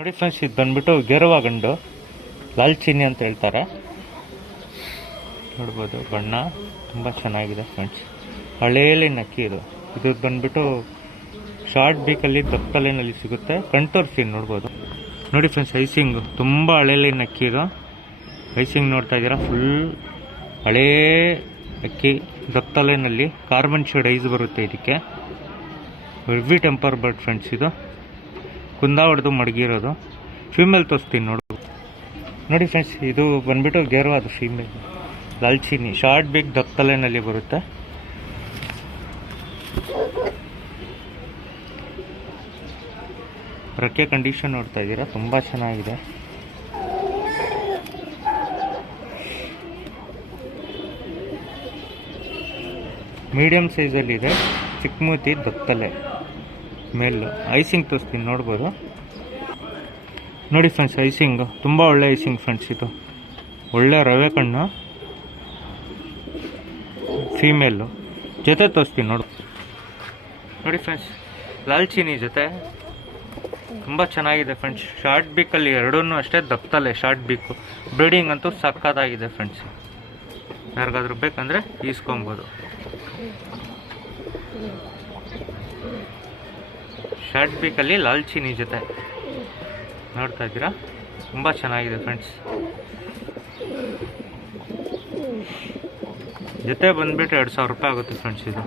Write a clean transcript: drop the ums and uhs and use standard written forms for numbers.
ನೋಡಿ ಫ್ರೆಂಡ್ಸ್, ಇದು ಬಂದ್ಬಿಟ್ಟು ಗೆರವಾ ಗಂಡು ಲಾಲ್ ಚೀನಿ ಅಂತ ಹೇಳ್ತಾರೆ. ನೋಡ್ಬೋದು ಬಣ್ಣ ತುಂಬ ಚೆನ್ನಾಗಿದೆ ಫ್ರೆಂಡ್ಸ್. ಹಳೇಲಿ ನಕ್ಕಿ ಇದು ಬಂದ್ಬಿಟ್ಟು ಶಾರ್ಟ್ ಬೀಕಲ್ಲಿ ದಪ್ಪ ತಲೆನಲ್ಲಿ ಸಿಗುತ್ತೆ. ಕಣ್ತೋರಿಸಿ ನೋಡ್ಬೋದು. ನೋಡಿ ಫ್ರೆಂಡ್ಸ್, ಐಸಿಂಗ್ ತುಂಬ ಹಳೇಲಿ ನಕ್ಕಿ ಇದು. ಐಸಿಂಗ್ ನೋಡ್ತಾ ಇದ್ದೀರಾ, ಫುಲ್ ಹಳೇ ಅಕ್ಕಿ ದಪ್ಪ ತಲೆನಲ್ಲಿ ಕಾರ್ಬನ್ ಶೇಡ್ ಐಸ್ ಬರುತ್ತೆ ಇದಕ್ಕೆ. Heavy temper bird friends. ಇದು ಕುಂದ ಹೊಡೆದು ಮಡಗಿರೋದು. ಫೀಮೇಲ್ ತೋರಿಸ್ತೀನಿ ನೋಡಿ ಫ್ರೆಂಡ್ಸ್, ಇದು ಬಂದ್ಬಿಟ್ಟು ಗೆರವಾ, ಅದು ಫೀಮೇಲ್ ಲಾಲ್ ಚೀನಿ. ಶಾರ್ಟ್ ಬಿಗ್ ದಪ್ಪ ತಲೆನಲ್ಲಿ ಬರುತ್ತೆ. ರೆಕ್ಕೆ ಕಂಡೀಷನ್ ನೋಡ್ತಾ ಇದ್ದೀರಾ, ತುಂಬ ಚೆನ್ನಾಗಿದೆ. ಮೀಡಿಯಂ ಸೈಜಲ್ಲಿದೆ, ಚಿಕ್ಕ ಮೂತಿ ದಪ್ಪ ತಲೆ ಮೇಲ್. ಐಸಿಂಗ್ ತೋರಿಸ್ತೀನಿ ನೋಡ್ಬೋದು. ನೋಡಿ ಫ್ರೆಂಡ್ಸ್, ಐಸಿಂಗ್ ತುಂಬ ಒಳ್ಳೆ ಐಸಿಂಗ್ ಫ್ರೆಂಡ್ಸ್. ಇದು ಒಳ್ಳೆ ರವೆ ಕಣ್ಣು, ಫೀಮೇಲು. ಜೊತೆ ತೋರಿಸ್ತೀನಿ ನೋಡಿ ಫ್ರೆಂಡ್ಸ್, ಲಾಲ್ ಚೀನಿ ಜೊತೆ ತುಂಬ ಚೆನ್ನಾಗಿದೆ ಫ್ರೆಂಡ್ಸ್. ಶಾರ್ಟ್ ಬೀಕಲ್ಲಿ ಎರಡೂ ಅಷ್ಟೇ ದಪ್ಪ ತಲೆ, ಶಾರ್ಟ್ ಬೀಕು. ಬ್ರೀಡಿಂಗ್ ಅಂತೂ ಸಕ್ಕತ್ತಾಗಿದೆ ಫ್ರೆಂಡ್ಸ್. ಯಾರಿಗಾದ್ರೂ ಬೇಕಂದರೆ ಈಸ್ಕೊಬೋದು. ಶಾರ್ಟ್ ಬೀಕಲ್ಲಿ ಲಾಲ್ ಚೀನಿ ಜೊತೆ ನೋಡ್ತಾ ಇದ್ದೀರಾ, ತುಂಬ ಚೆನ್ನಾಗಿದೆ ಫ್ರೆಂಡ್ಸ್. ಜೊತೆ ಬಂದುಬಿಟ್ಟು 2000 ರೂಪಾಯಿ ಆಗುತ್ತೆ ಫ್ರೆಂಡ್ಸ್ ಇದು.